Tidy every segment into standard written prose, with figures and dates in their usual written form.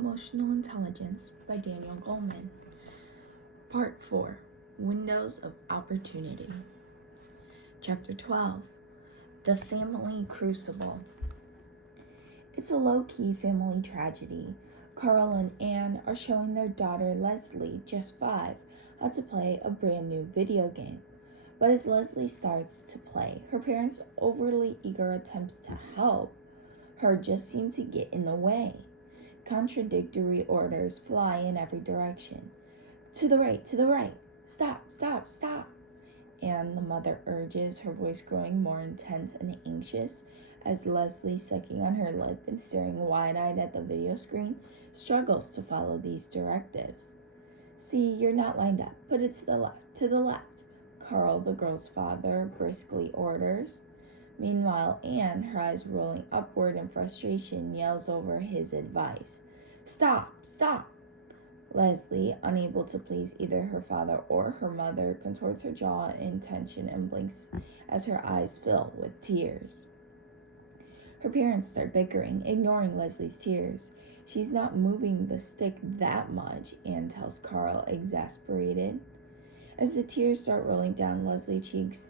Emotional Intelligence by Daniel Goleman. Part 4, Windows of Opportunity. Chapter 12, The Family Crucible. It's a low-key family tragedy. Carl and Anne are showing their daughter Leslie, just 5, how to play a brand new video game. But as Leslie starts to play, her parents' overly eager attempts to help her just seem to get in the way. Contradictory orders fly in every direction. To the right, stop, stop, stop. And the mother urges, her voice growing more intense and anxious as Leslie, sucking on her lip and staring wide-eyed at the video screen, struggles to follow these directives. See, you're not lined up. Put it to the left, to the left. Carl, the girl's father, briskly orders. Meanwhile, Anne, her eyes rolling upward in frustration, yells over his advice. Stop, stop! Leslie, unable to please either her father or her mother, contorts her jaw in tension and blinks as her eyes fill with tears. Her parents start bickering, ignoring Leslie's tears. She's not moving the stick that much, Anne tells Carl, exasperated. As the tears start rolling down Leslie's cheeks,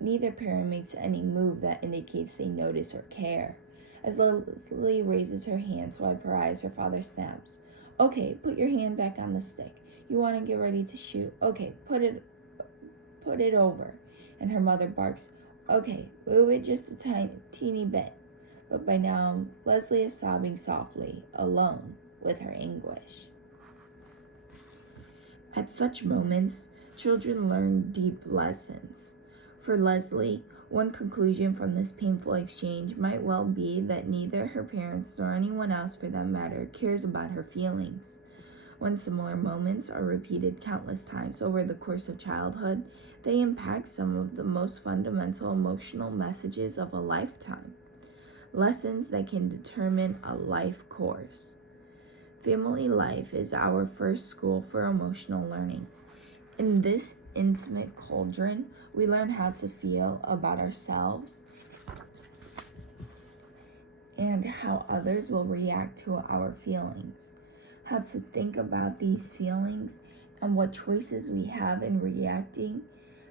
neither parent makes any move that indicates they notice or care. As Leslie raises her hand to wipe her eyes, her father snaps. Okay, put your hand back on the stick. You want to get ready to shoot. Okay, put it over. And her mother barks, okay, move it just a teeny bit. But by now, Leslie is sobbing softly, alone with her anguish. At such moments, children learn deep lessons. For Leslie, one conclusion from this painful exchange might well be that neither her parents nor anyone else for that matter cares about her feelings. When similar moments are repeated countless times over the course of childhood, they impact some of the most fundamental emotional messages of a lifetime. Lessons that can determine a life course. Family life is our first school for emotional learning. In this intimate cauldron, we learn how to feel about ourselves and how others will react to our feelings, how to think about these feelings and what choices we have in reacting,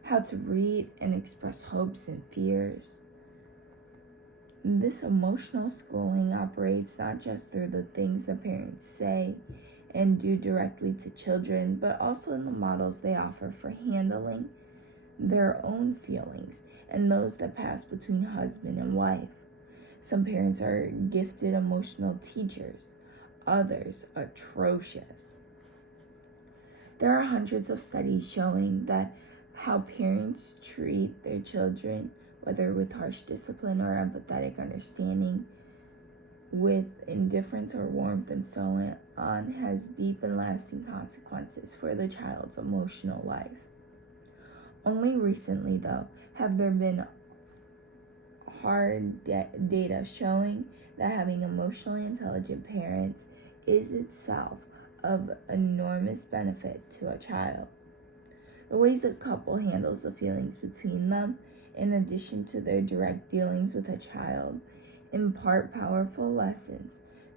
how to read and express hopes and fears. This emotional schooling operates not just through the things that parents say and do directly to children, but also in the models they offer for handling their own feelings and those that pass between husband and wife. Some parents are gifted emotional teachers, others atrocious. There are hundreds of studies showing that how parents treat their children, whether with harsh discipline or empathetic understanding, with indifference or warmth and so on, has deep and lasting consequences for the child's emotional life. Only recently, though, have there been hard data showing that having emotionally intelligent parents is itself of enormous benefit to a child. The ways a couple handles the feelings between them, in addition to their direct dealings with a child, impart powerful lessons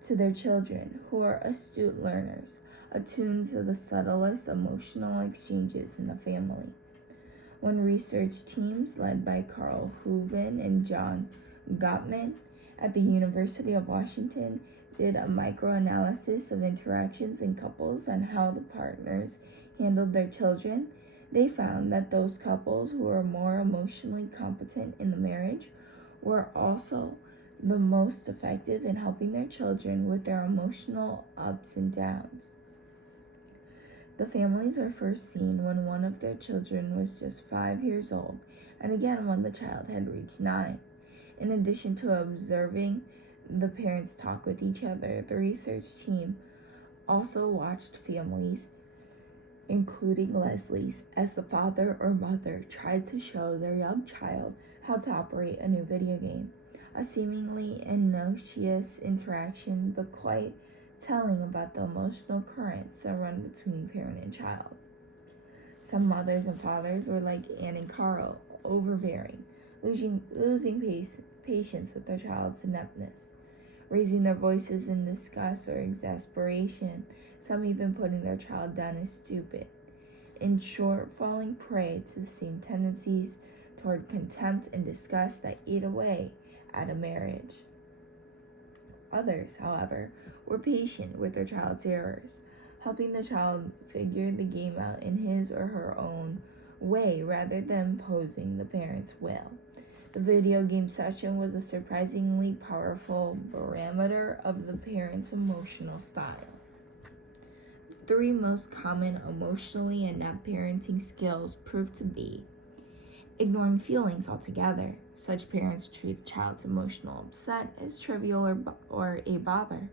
to their children, who are astute learners, attuned to the subtlest emotional exchanges in the family. When research teams led by Carl Hooven and John Gottman at the University of Washington did a microanalysis of interactions in couples and how the partners handled their children, they found that those couples who were more emotionally competent in the marriage were also the most effective in helping their children with their emotional ups and downs. The families are first seen when one of their children was just 5 years old, and again when the child had reached 9. In addition to observing the parents talk with each other, the research team also watched families, including Leslie's, as the father or mother tried to show their young child how to operate a new video game. A seemingly innocuous interaction, but quite telling about the emotional currents that run between parent and child. Some mothers and fathers were like Anne and Carl, overbearing, losing patience with their child's ineptness. raising their voices in disgust or exasperation, some even putting their child down as stupid. In short, falling prey to the same tendencies toward contempt and disgust that eat away at a marriage. Others, however, were patient with their child's errors, helping the child figure the game out in his or her own way rather than imposing the parent's will. The video game session was a surprisingly powerful barometer of the parent's emotional style. 3 most common emotionally inept parenting skills proved to be ignoring feelings altogether. Such parents treat a child's emotional upset as trivial or a bother,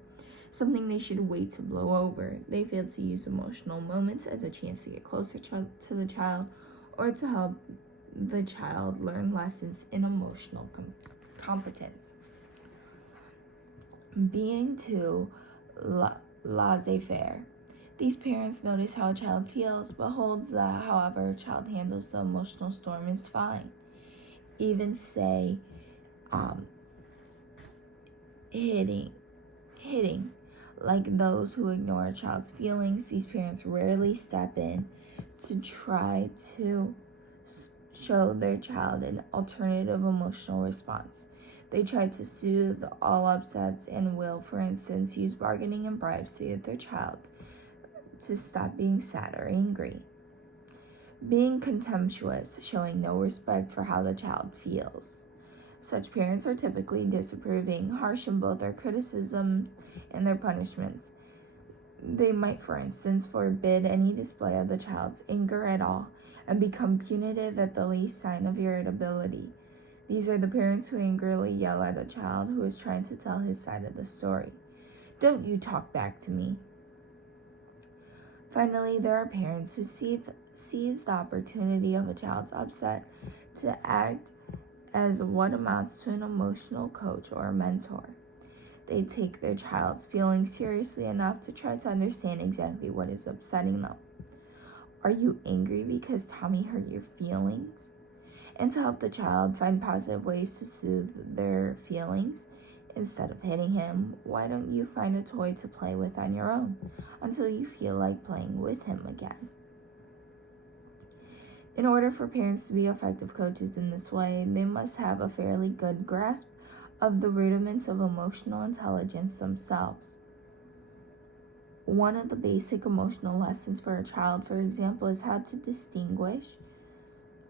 something they should wait to blow over. They fail to use emotional moments as a chance to get closer to the child or to help the child learn lessons in emotional competence. Being too laissez-faire. These parents notice how a child feels, but holds that however a child handles the emotional storm is fine. Even say, hitting. Like those who ignore a child's feelings, these parents rarely step in to try to show their child an alternative emotional response. They try to soothe all upsets and will, for instance, use bargaining and bribes to get their child to stop being sad or angry. Being contemptuous, showing no respect for how the child feels. Such parents are typically disapproving, harsh in both their criticisms and their punishments. They might, for instance, forbid any display of the child's anger at all and become punitive at the least sign of irritability. These are the parents who angrily yell at a child who is trying to tell his side of the story. "Don't you talk back to me." Finally, there are parents who seize the opportunity of a child's upset to act as what amounts to an emotional coach or a mentor. They take their child's feelings seriously enough to try to understand exactly what is upsetting them. Are you angry because Tommy hurt your feelings? And to help the child find positive ways to soothe their feelings, instead of hitting him, why don't you find a toy to play with on your own until you feel like playing with him again? In order for parents to be effective coaches in this way, they must have a fairly good grasp of the rudiments of emotional intelligence themselves. One of the basic emotional lessons for a child, for example, is how to distinguish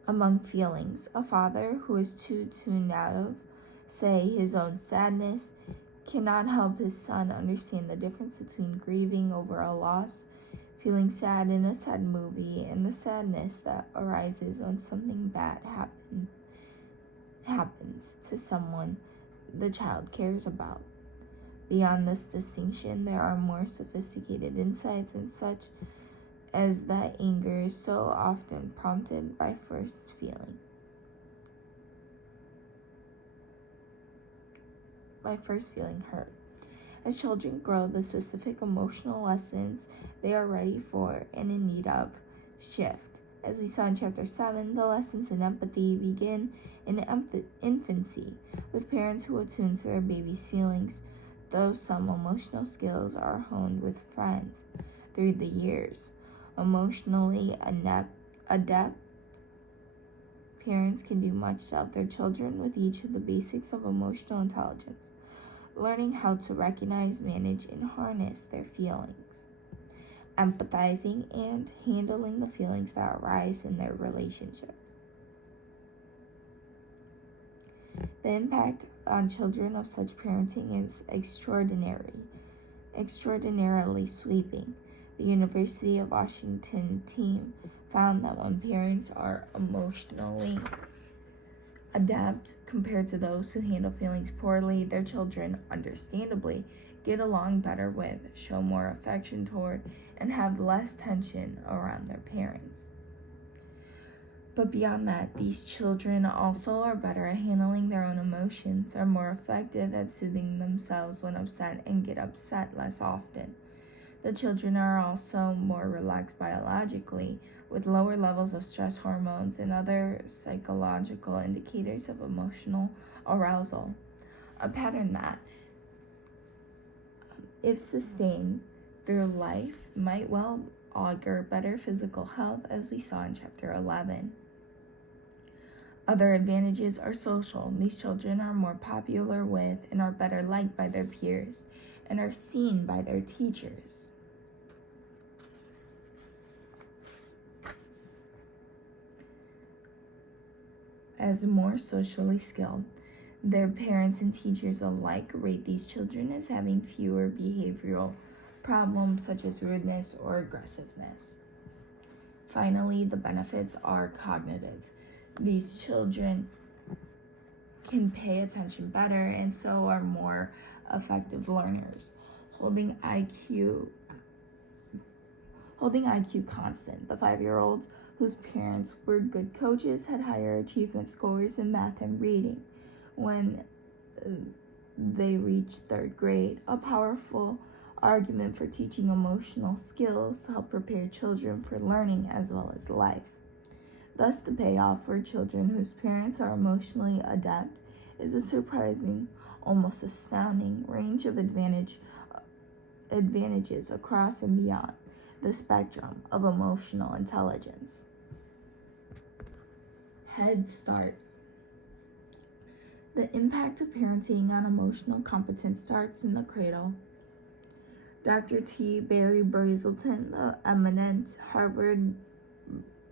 among feelings. A father who is too tuned out of, say, his own sadness, cannot help his son understand the difference between grieving over a loss, feeling sad in a sad movie, and the sadness that arises when something bad happens to someone the child cares about. Beyond this distinction, there are more sophisticated insights and such as that anger is so often prompted by first feeling hurt. As children grow, the specific emotional lessons they are ready for and in need of shift. As we saw in Chapter 7, the lessons in empathy begin in infancy, with parents who attune to their baby's feelings, though some emotional skills are honed with friends through the years. Emotionally adept parents can do much to help their children with each of the basics of emotional intelligence, learning how to recognize, manage, and harness their feelings, empathizing, and handling the feelings that arise in their relationships. The impact on children of such parenting is extraordinarily sweeping. The University of Washington team found that when parents are emotionally adept compared to those who handle feelings poorly, their children, understandably, get along better with, show more affection toward, and have less tension around their parents. But beyond that, these children also are better at handling their own emotions, are more effective at soothing themselves when upset, and get upset less often. The children are also more relaxed biologically, with lower levels of stress hormones and other psychological indicators of emotional arousal. A pattern that, if sustained through life, might well augur better physical health, as we saw in chapter 11. Other advantages are social. These children are more popular with and are better liked by their peers and are seen by their teachers. As more socially skilled, their parents and teachers alike rate these children as having fewer behavioral problems such as rudeness or aggressiveness. Finally, the benefits are cognitive. These children can pay attention better and so are more effective learners, holding IQ constant. The 5-year-olds whose parents were good coaches had higher achievement scores in math and reading when they reached 3rd grade. A powerful argument for teaching emotional skills to help prepare children for learning as well as life. Thus, the payoff for children whose parents are emotionally adept is a surprising, almost astounding range of advantages across and beyond the spectrum of emotional intelligence. Head Start. The impact of parenting on emotional competence starts in the cradle. Dr. T. Barry Brazelton, the eminent Harvard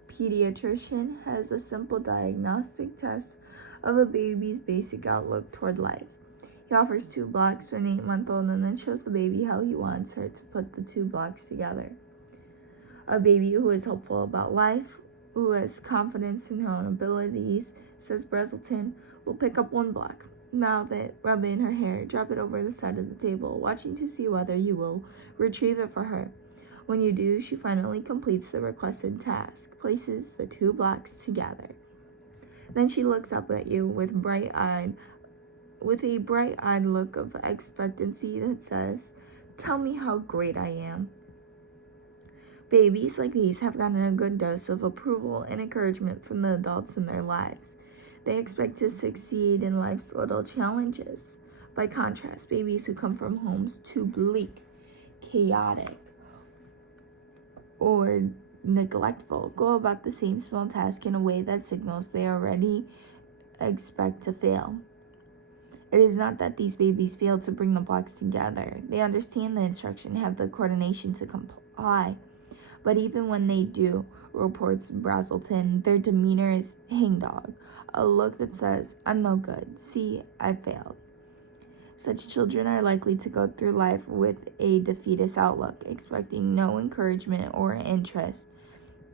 pediatrician, has a simple diagnostic test of a baby's basic outlook toward life. He offers 2 blocks to an 8-month-old and then shows the baby how he wants her to put the 2 blocks together. A baby who is hopeful about life, who has confidence in her own abilities, says Brazelton, will pick up 1 block, mouth it, rub it in her hair, drop it over the side of the table, watching to see whether you will retrieve it for her. When you do, she finally completes the requested task, places the 2 blocks together. Then she looks up at you with a bright-eyed look of expectancy that says, "Tell me how great I am." Babies like these have gotten a good dose of approval and encouragement from the adults in their lives. They expect to succeed in life's little challenges. By contrast, babies who come from homes too bleak, chaotic, or neglectful go about the same small task in a way that signals they already expect to fail. It is not that these babies fail to bring the blocks together. They understand the instruction and have the coordination to comply. But even when they do, reports Brazelton, their demeanor is hangdog, a look that says, "I'm no good. See, I failed." Such children are likely to go through life with a defeatist outlook, expecting no encouragement or interest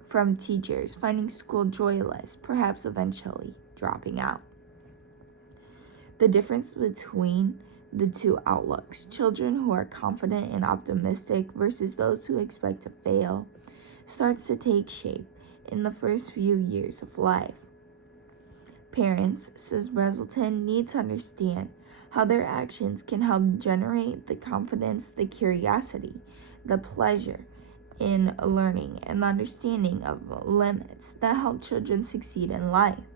from teachers, finding school joyless, perhaps eventually dropping out. The difference between the 2 outlooks, children who are confident and optimistic versus those who expect to fail, starts to take shape in the first few years of life. Parents, says Brazelton, need to understand how their actions can help generate the confidence, the curiosity, the pleasure in learning, and the understanding of limits that help children succeed in life.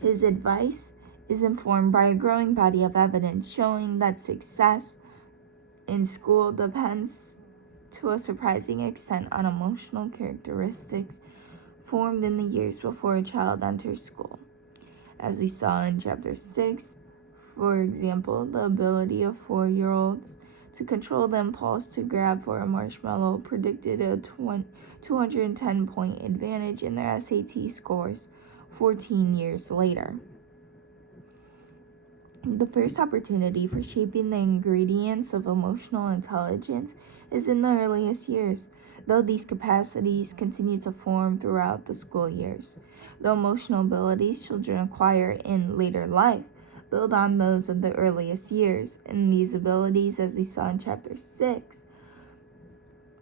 His advice is informed by a growing body of evidence showing that success in school depends to a surprising extent on emotional characteristics formed in the years before a child enters school. As we saw in chapter 6, for example, the ability of 4-year-olds to control the impulse to grab for a marshmallow predicted a 210-point advantage in their SAT scores 14 years later. The first opportunity for shaping the ingredients of emotional intelligence is in the earliest years, though these capacities continue to form throughout the school years. The emotional abilities children acquire in later life build on those of the earliest years, and these abilities, as we saw in chapter 6,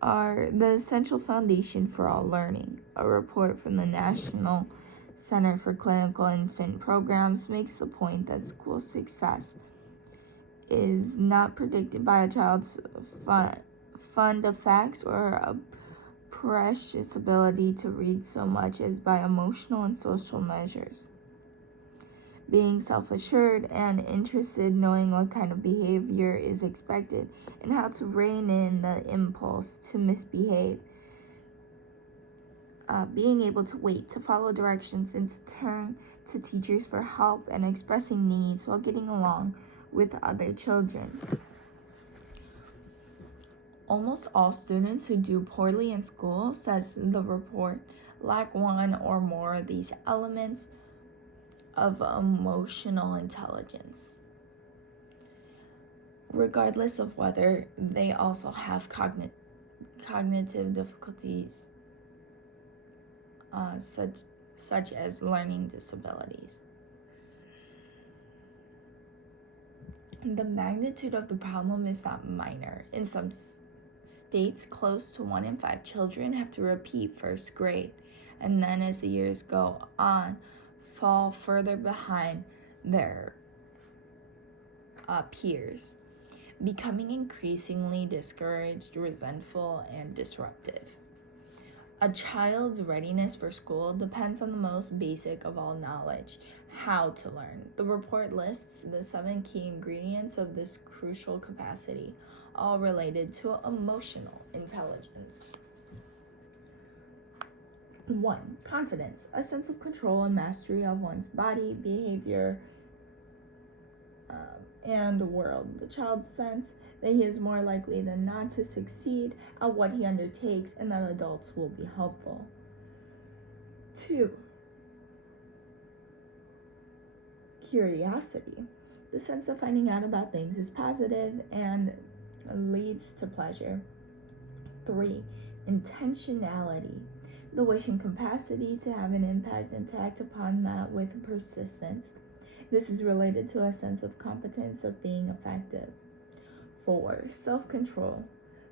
are the essential foundation for all learning. A report from the National Center for Clinical Infant Programs makes the point that school success is not predicted by a child's fund of facts or a precious ability to read so much as by emotional and social measures. being self-assured and interested, knowing what kind of behavior is expected, and how to rein in the impulse to misbehave. Being able to wait, to follow directions, and to turn to teachers for help, and expressing needs while getting along with other children. Almost all students who do poorly in school, says the report, lack one or more of these elements of emotional intelligence, regardless of whether they also have cognitive difficulties, such as learning disabilities. The magnitude of the problem is not minor. In some states, close to 1 in 5 children have to repeat first grade, and then as the years go on, fall further behind their peers, becoming increasingly discouraged, resentful, and disruptive. A child's readiness for school depends on the most basic of all knowledge, how to learn. The report lists the 7 key ingredients of this crucial capacity, all related to emotional intelligence. 1. Confidence, a sense of control and mastery of one's body, behavior, and the world. The child's sense that he is more likely than not to succeed at what he undertakes and that adults will be helpful. 2. Curiosity. The sense of finding out about things is positive and leads to pleasure. 3. Intentionality. The wish and capacity to have an impact and to act upon that with persistence. This is related to a sense of competence of being effective. 4. Self-control.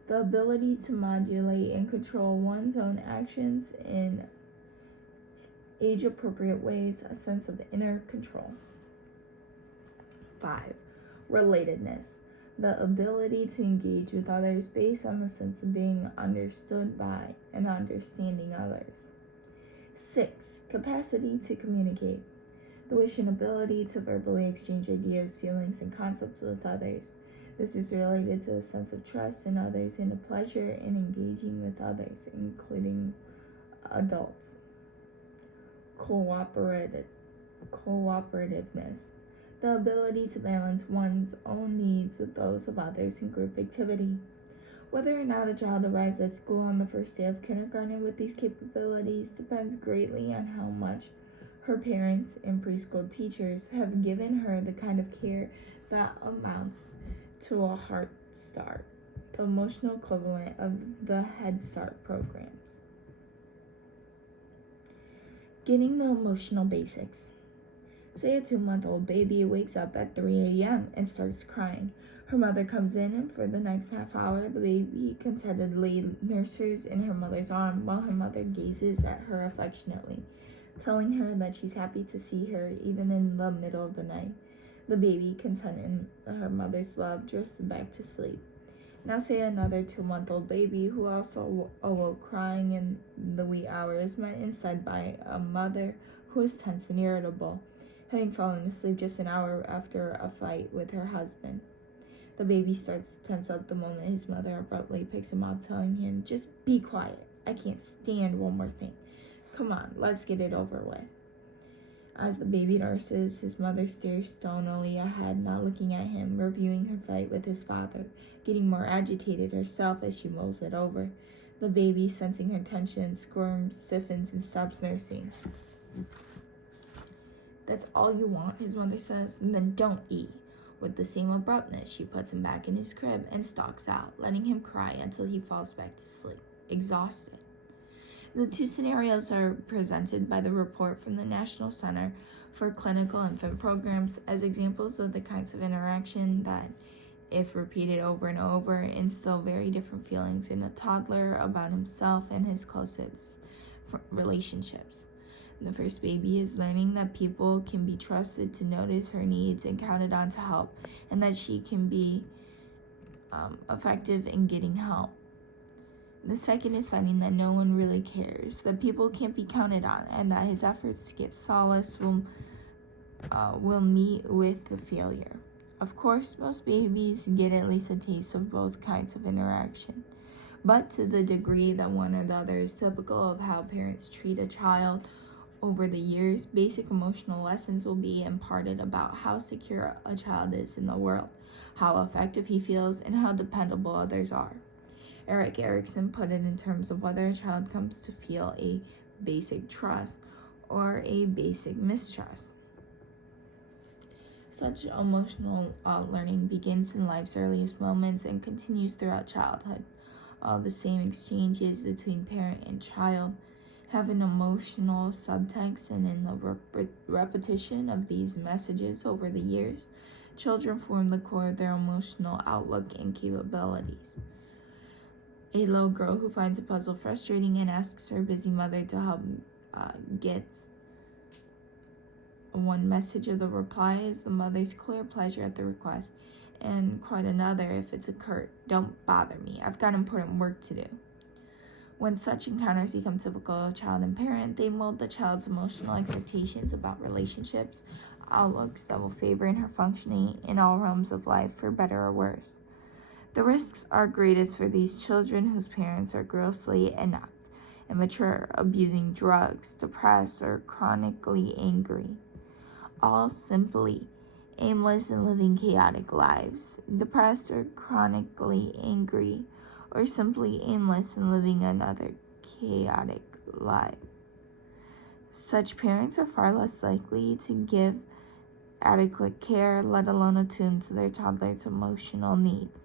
The ability to modulate and control one's own actions in age-appropriate ways, a sense of inner control. 5. Relatedness. The ability to engage with others based on the sense of being understood by and understanding others. 6. Capacity to communicate. The wish and ability to verbally exchange ideas, feelings, and concepts with others. This is related to a sense of trust in others and a pleasure in engaging with others, including adults. Cooperativeness. The ability to balance one's own needs with those of others in group activity. Whether or not a child arrives at school on the first day of kindergarten with these capabilities depends greatly on how much her parents and preschool teachers have given her the kind of care that amounts to a Heart Start, the emotional equivalent of the Head Start programs. Getting the emotional basics. Say a 2-month-old baby wakes up at 3 a.m. and starts crying. Her mother comes in, and for the next half hour, the baby contentedly nurses in her mother's arm while her mother gazes at her affectionately, telling her that she's happy to see her even in the middle of the night. The baby, content in her mother's love, drifts back to sleep. Now say another 2-month-old baby who also awoke crying in the wee hours, met instead by a mother who is tense and irritable, having fallen asleep just an hour after a fight with her husband. The baby starts to tense up the moment his mother abruptly picks him up, telling him, "Just be quiet. I can't stand one more thing. Come on, let's get it over with." As the baby nurses, his mother stares stonily ahead, not looking at him, reviewing her fight with his father, getting more agitated herself as she mulls it over. The baby, sensing her tension, squirms, stiffens, and stops nursing. "That's all you want," his mother says, "and then don't eat." With the same abruptness, she puts him back in his crib and stalks out, letting him cry until he falls back to sleep, exhausted. The 2 scenarios are presented by the report from the National Center for Clinical Infant Programs as examples of the kinds of interaction that, if repeated over and over, instill very different feelings in a toddler about himself and his closest relationships. The first baby is learning that people can be trusted to notice her needs and counted on to help, and that she can be effective in getting help. The second is finding that no one really cares, that people can't be counted on, and that his efforts to get solace will will meet with the failure. Of course, most babies get at least a taste of both kinds of interaction, but to the degree that one or the other is typical of how parents treat a child over the years, basic emotional lessons will be imparted about how secure a child is in the world, how effective he feels, and how dependable others are. Erik Erikson put it in terms of whether a child comes to feel a basic trust or a basic mistrust. Such emotional learning begins in life's earliest moments and continues throughout childhood. All the same exchanges between parent and child have an emotional subtext, and in the repetition of these messages over the years, children form the core of their emotional outlook and capabilities. A little girl who finds a puzzle frustrating and asks her busy mother to help get one message of the reply is the mother's clear pleasure at the request, and quite another if it's a curt, "Don't bother me, I've got important work to do." When such encounters become typical of child and parent, they mold the child's emotional expectations about relationships, outlooks that will favor in her functioning in all realms of life, for better or worse. The risks are greatest for these children whose parents are grossly inept, immature, abusing drugs, depressed, or chronically angry. All simply aimless and living chaotic lives, depressed or chronically angry, or simply aimless and living another chaotic life. Such parents are far less likely to give adequate care, let alone attune to their toddler's emotional needs.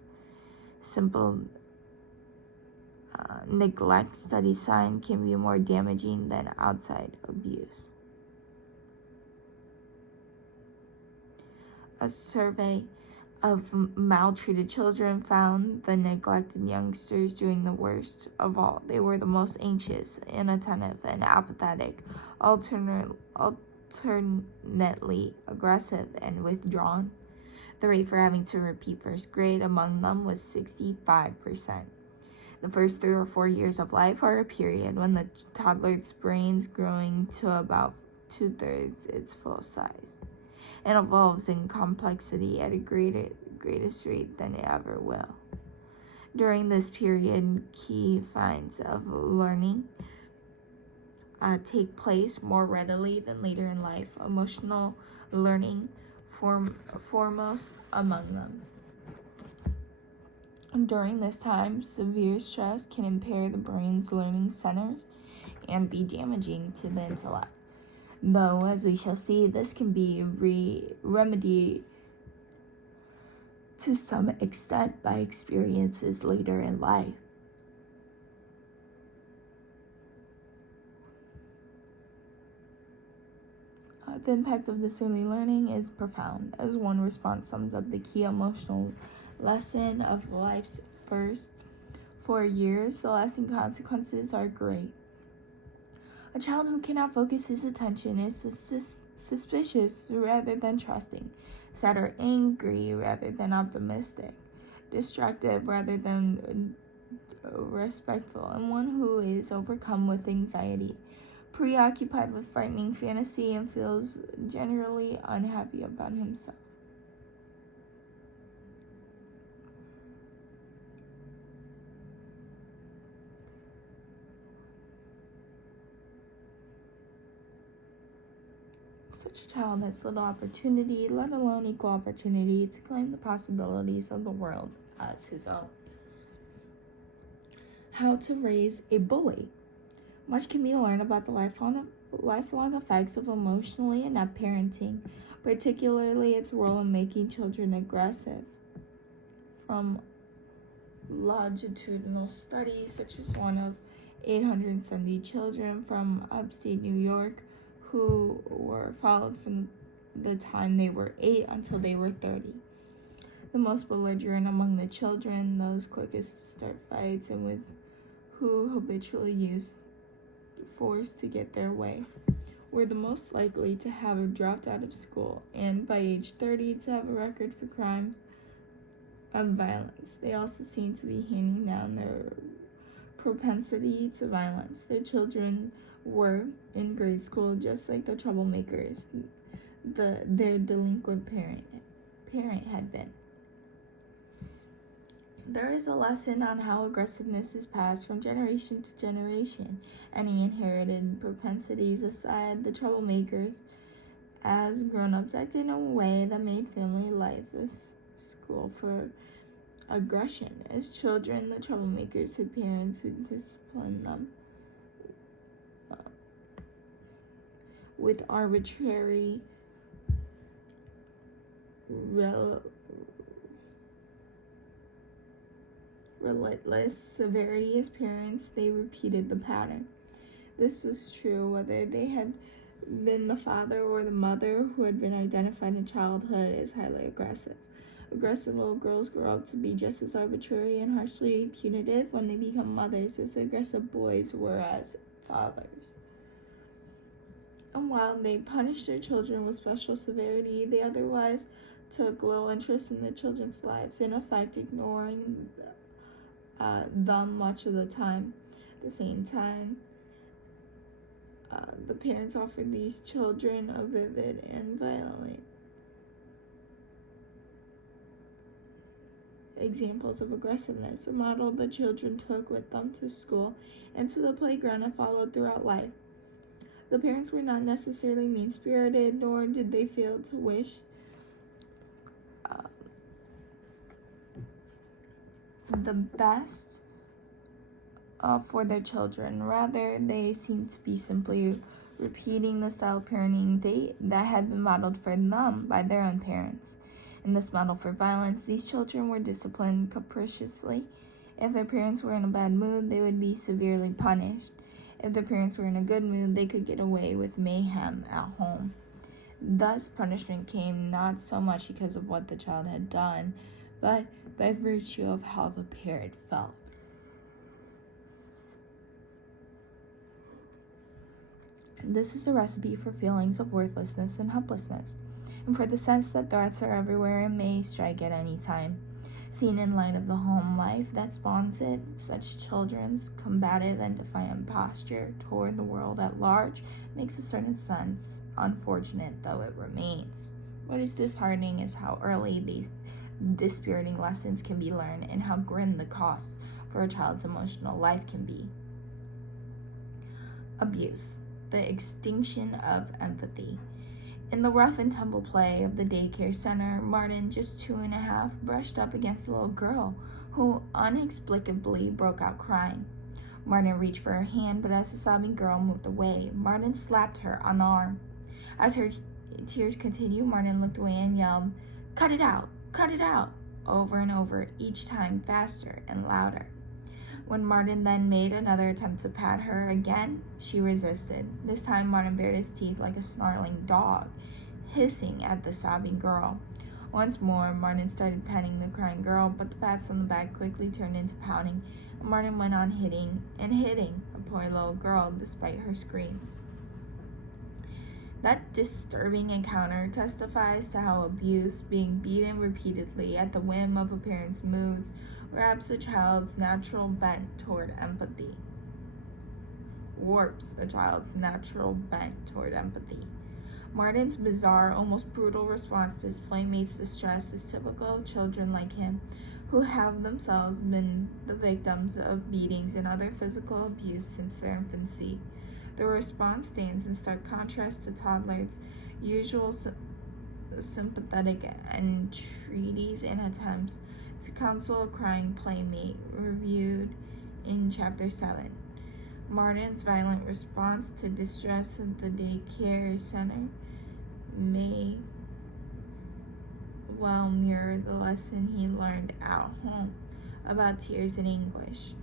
Simple neglect, studies find, can be more damaging than outside abuse. A survey of maltreated children found the neglected youngsters doing the worst of all. They were the most anxious, inattentive, and apathetic, alternately aggressive and withdrawn. The rate for having to repeat first grade among them was 65%. The first 3 or 4 years of life are a period when the toddler's brain's growing to about 2/3 its full size, and evolves in complexity at a greatest rate than it ever will. During this period, key finds of learning take place more readily than later in life, emotional learning foremost among them. During this time, severe stress can impair the brain's learning centers and be damaging to the intellect. Though, as we shall see, this can be remedied to some extent by experiences later in life. The impact of this early learning is profound, as one response sums up the key emotional lesson of life's first 4 years. The lasting consequences are great. A child who cannot focus his attention is suspicious rather than trusting, sad or angry rather than optimistic, distracted rather than respectful, and one who is overcome with anxiety, preoccupied with frightening fantasy, and feels generally unhappy about himself. Such a child has little opportunity, let alone equal opportunity, to claim the possibilities of the world as his own. How to raise a bully. Much can be learned about the lifelong effects of emotionally inept parenting, particularly its role in making children aggressive. From longitudinal studies, such as one of 870 children from upstate New York who were followed from the time they were 8 until they were 30. The most belligerent among the children, those quickest to start fights, and with who habitually used force to get their way, were the most likely to have dropped out of school and, by age 30, to have a record for crimes of violence. They also seem to be handing down their propensity to violence. Their children were, in grade school, just like the troublemakers. their delinquent parent had been. There is a lesson on how aggressiveness is passed from generation to generation. Any inherited propensities aside, the troublemakers, as grown-ups, acted in a way that made family life a school for aggression. As children, the troublemakers had parents who disciplined them with arbitrary, relentless severity. As parents, they repeated the pattern. This was true whether they had been the father or the mother who had been identified in childhood as highly aggressive. Aggressive little girls grow up to be just as arbitrary and harshly punitive when they become mothers as the aggressive boys were as fathers. And while they punished their children with special severity, they otherwise took little interest in their children's lives, in effect ignoring them much of the time. At the same time, the parents offered these children a vivid and violent examples of aggressiveness, a model the children took with them to school and to the playground and followed throughout life. The parents were not necessarily mean-spirited, nor did they fail to wish the best for their children. Rather, they seemed to be simply repeating the style of parenting that had been modeled for them by their own parents. In this model for violence, these children were disciplined capriciously. If their parents were in a bad mood, they would be severely punished. If their parents were in a good mood, they could get away with mayhem at home. Thus, punishment came not so much because of what the child had done, but by virtue of how the parent felt. This is a recipe for feelings of worthlessness and helplessness, and for the sense that threats are everywhere and may strike at any time. Seen in light of the home life that spawns it, such children's combative and defiant posture toward the world at large makes a certain sense unfortunate, though it remains. What is disheartening is how early these dispiriting lessons can be learned and how grim the costs for a child's emotional life can be. Abuse, the extinction of empathy. In the rough and tumble play of the daycare center, Martin, just 2.5, brushed up against a little girl who inexplicably broke out crying. Martin reached for her hand, but as the sobbing girl moved away, Martin slapped her on the arm. As her tears continued, Martin looked away and yelled, "Cut it out! Cut it out!" over and over, each time faster and louder. When Martin then made another attempt to pat her again, she resisted. This time, Martin bared his teeth like a snarling dog, hissing at the sobbing girl. Once more, Martin started patting the crying girl, but the pats on the back quickly turned into pouting, and Martin went on hitting the poor little girl despite her screams. That disturbing encounter testifies to how abuse, being beaten repeatedly at the whim of a parent's moods, warps a child's natural bent toward empathy. Martin's bizarre, almost brutal response to his playmates' distress is typical of children like him, who have themselves been the victims of beatings and other physical abuse since their infancy. The response stands in stark contrast to toddlers' usual sympathetic entreaties and attempts to counsel a crying playmate, reviewed in Chapter 7. Martin's violent response to distress at the daycare center may well mirror the lesson he learned at home about tears and anguish.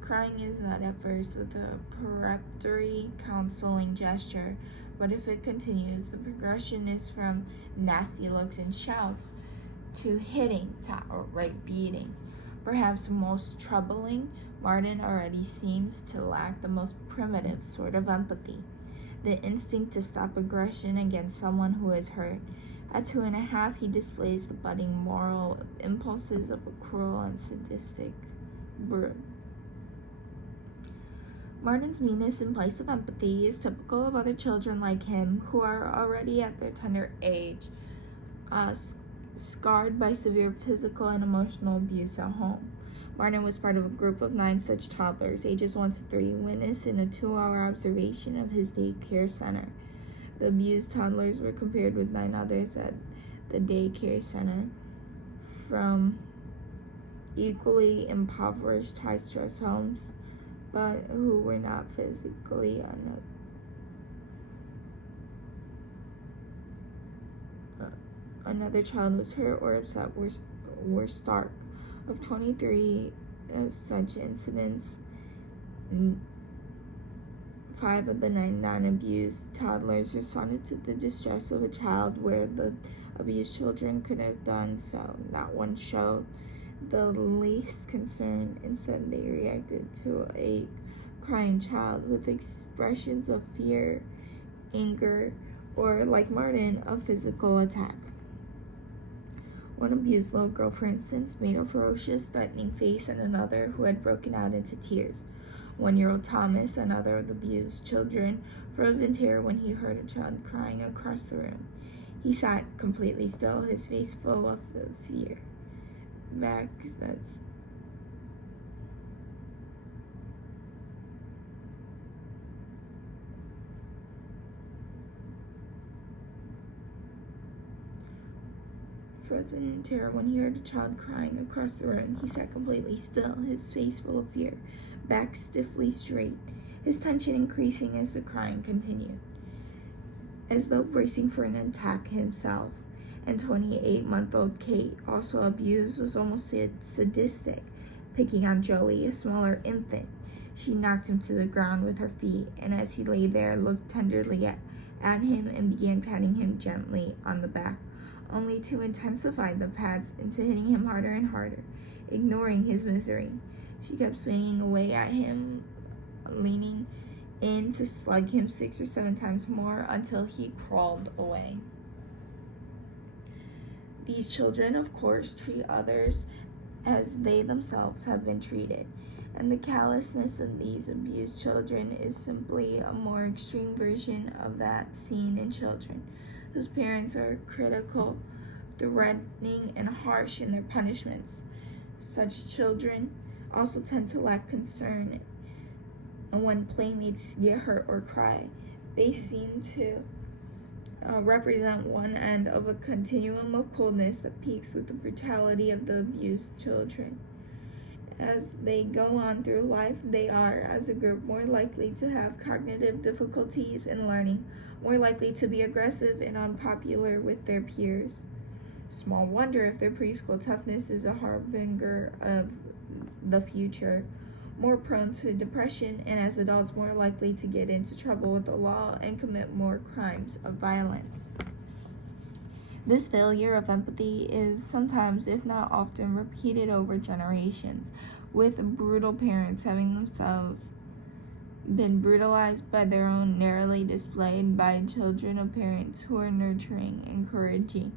Crying is not at first with a peremptory, counseling gesture, but if it continues, the progression is from nasty looks and shouts to hitting to outright beating. Perhaps most troubling, Martin already seems to lack the most primitive sort of empathy, the instinct to stop aggression against someone who is hurt. At 2.5, he displays the budding moral impulses of a cruel and sadistic brute. Martin's meanness in place of empathy is typical of other children like him who are already at their tender age, scarred by severe physical and emotional abuse at home. Martin was part of a group of 9 such toddlers, ages 1 to 3, witnessed in a 2-hour observation of his daycare center. The abused toddlers were compared with 9 others at the daycare center from equally impoverished high-stress homes, but who were not physically another child was hurt or upset were stark. Of 23 such incidents, 5 of the 9 non-abused toddlers responded to the distress of a child where the abused children could have done so. Not one showed the least concern. Instead, they reacted to a crying child with expressions of fear, anger, or, like Martin, a physical attack. One abused little girl, for instance, made a ferocious, threatening face at another who had broken out into tears. 1-year-old Thomas, another of the abused children, froze in terror when he heard a child crying across the room. He sat completely still, his face full of fear. Frozen in terror when he heard a child crying across the room. He sat completely still, his face full of fear, back stiffly straight, his tension increasing as the crying continued. As though bracing for an attack himself, and 28-month-old Kate, also abused, was almost sadistic, picking on Joey, a smaller infant. She knocked him to the ground with her feet, and as he lay there, looked tenderly at him and began patting him gently on the back, only to intensify the pats into hitting him harder and harder, ignoring his misery. She kept swinging away at him, leaning in to slug him 6 or 7 times more until he crawled away. These children, of course, treat others as they themselves have been treated, and the callousness of these abused children is simply a more extreme version of that seen in children whose parents are critical, threatening, and harsh in their punishments. Such children also tend to lack concern, and when playmates get hurt or cry, they seem to represent one end of a continuum of coldness that peaks with the brutality of the abused children. As they go on through life, they are, as a group, more likely to have cognitive difficulties in learning, more likely to be aggressive and unpopular with their peers. Small wonder if their preschool toughness is a harbinger of the future, more prone to depression, and as adults more likely to get into trouble with the law and commit more crimes of violence. This failure of empathy is sometimes, if not often, repeated over generations, with brutal parents having themselves been brutalized by their own, narrowly displayed by children of parents who are nurturing, encouraging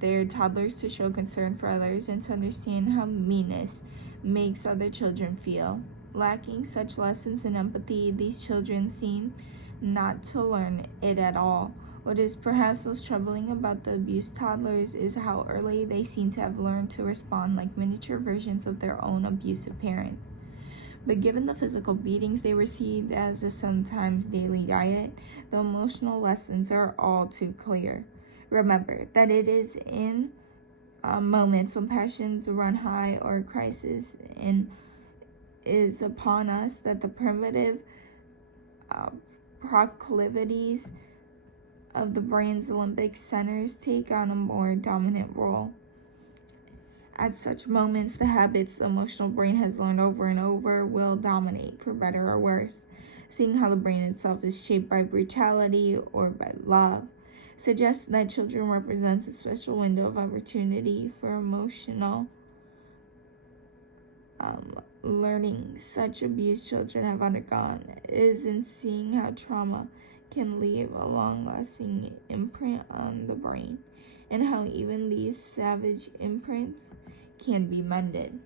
their toddlers to show concern for others and to understand how meanness makes other children feel. Lacking such lessons in empathy, these children seem not to learn it at all. What is perhaps most troubling about the abused toddlers is how early they seem to have learned to respond like miniature versions of their own abusive parents. But given the physical beatings they received as a sometimes daily diet, the emotional lessons are all too clear. Remember that it is in moments when passions run high or crisis is upon us that the primitive proclivities of the brain's limbic centers take on a more dominant role. At such moments, the habits the emotional brain has learned over and over will dominate, for better or worse. Seeing how the brain itself is shaped by brutality or by love suggests that children represent a special window of opportunity for emotional learning such abused children have undergone is in seeing how trauma can leave a long-lasting imprint on the brain, and how even these savage imprints can be mended.